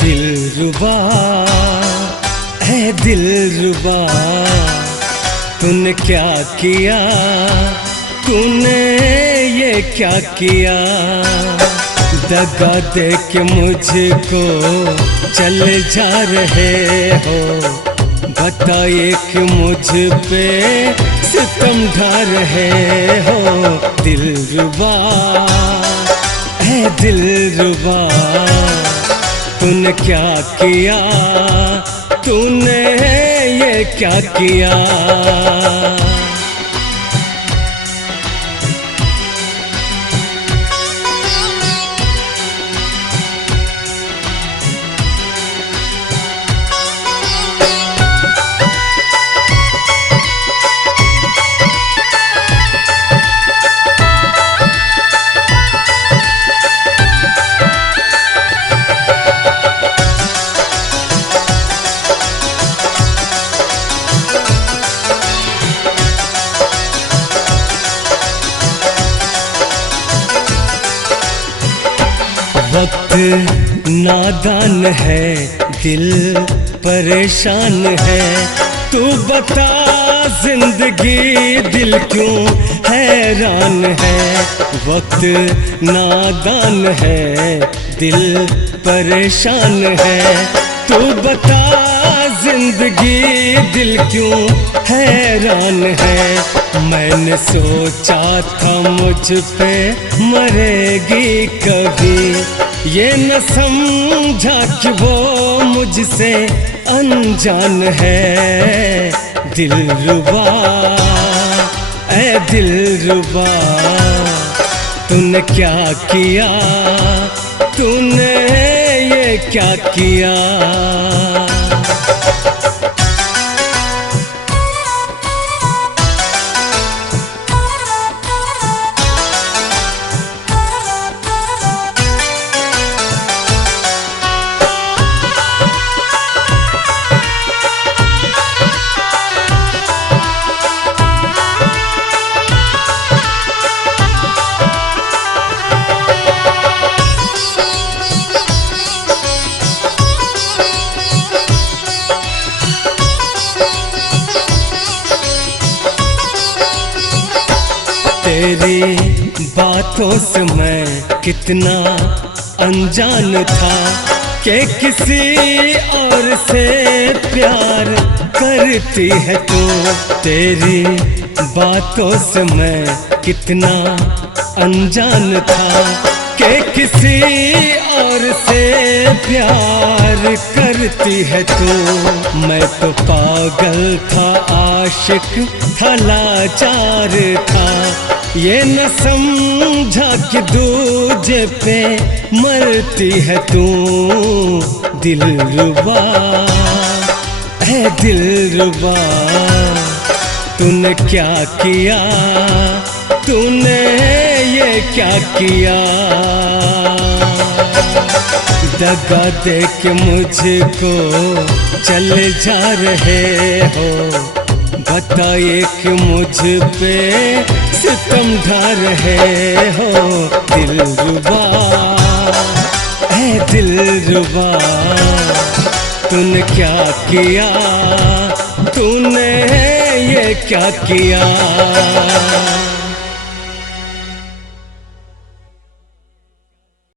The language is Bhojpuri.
दिलरुबा है दिलरुबा, तूने क्या किया, तूने ये क्या किया। दगा दे के मुझको चले जा रहे हो, बताइए कि मुझ पे सितम ढा रहे हो। दिलरुबा है दिलरुबा, तूने क्या किया, तूने ये क्या किया। वक्त नादान है, दिल परेशान है, तू बता जिंदगी दिल क्यों हैरान है। वक्त नादान है, दिल परेशान है, तू बता जिंदगी दिल क्यों हैरान है। मैंने सोचा था मुझ पे मरेगी कभी, ये न समझा कि वो मुझसे अनजान है। दिलरुबा ऐ दिलरुबा, तूने क्या किया, तूने ये क्या किया। तेरी बातों से मैं कितना अनजान था कि किसी और से प्यार करती है तू। तेरी बातों से मैं कितना अनजान था कि किसी और से प्यार करती है तू। मैं तो पागल था, आशिक था, लाचार था, ये न समझा कि दूजे पे मरती है तू। दिलरुबा है दिलरुबा, तूने क्या किया, तूने ये क्या किया। दगा दे के मुझको चले जा रहे हो, बताइए कि मुझ पे सितम ढा रहे हो। दिलरुबा है दिलरुबा, तूने क्या किया, तूने ये क्या किया।